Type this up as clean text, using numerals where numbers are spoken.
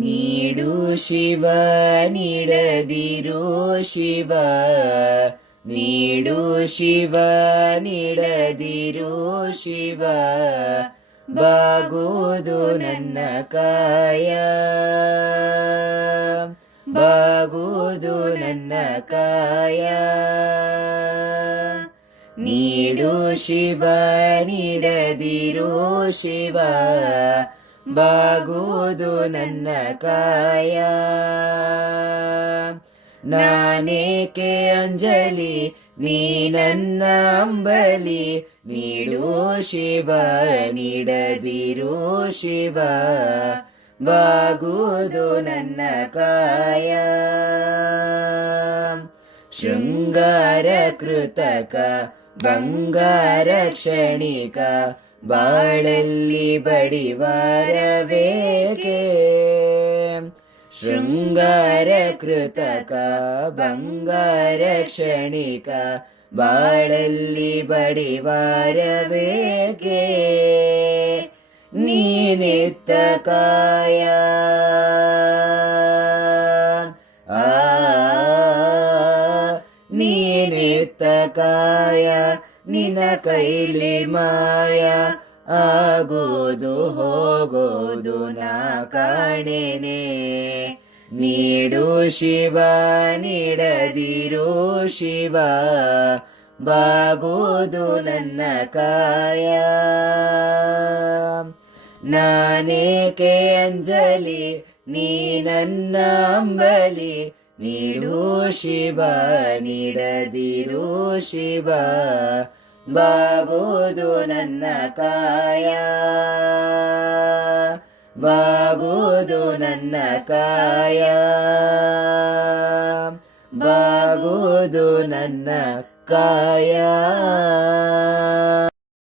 ನೀಡು ಶಿವ ನೀಡದಿರು ಶಿವ, ನೀಡು ಶಿವ ನೀಡದಿರು ಶಿವ, ಬಾಗುವುದು ನನ್ನ ಕಾಯ, ಬಾಗುವುದು ನನ್ನ ಕಾಯ. ನೀಡು ಶಿವ ನೀಡದಿರು ಶಿವ, ಬಾಗುವುದು ನನ್ನ ಕಾಯ. ನಾನೇಕೆ ಅಂಜಲಿ ನೀ ನನ್ನ ಅಂಬಲಿ, ನೀಡು ಶಿವ ನೀಡದಿರು ಶಿವ, ಬಾಗುವುದು ನನ್ನ ಕಾಯ. ಶೃಂಗಾರ ಕೃತಕ ಬಂಗಾರ ಕ್ಷಣಿಕ, ಬಾಳಲ್ಲಿ ಬಡಿವಾರವೇಕೆ. ಶೃಂಗಾರ ಕೃತಕ ಬಂಗಾರ ಕ್ಷಣಿಕ, ಬಾಳಲ್ಲಿ ಬಡಿವಾರವೇಕೆ. ನೀನಿತ್ತ ಕಾಯ ನೀನಿತ್ತ ಕಾಯ, ನಿನ್ನ ಕೈಲಿ ಮಾಯ, ಆಗೋದು ಹೋಗೋದು ನಾ ಕಾಣೆನೆ. ನೀಡು ಶಿವ ನೀಡದಿರು ಶಿವ, ಬಾಗೋದು ನನ್ನ ಕಾಯ. ನಾನೇಕೆ ಅಂಜಲಿ ನೀ ನನ್ನ ಅಂಬಲಿ, ನೀಡು ಶಿವ ನೀಡದಿರು ಶಿವ, ಬಾಗುವುದು ನನ್ನ ಕಾಯ, ಬಾಗುವುದು ನನ್ನ ಕಾಯ, ಬಾಗುವುದು ನನ್ನ ಕಾಯ.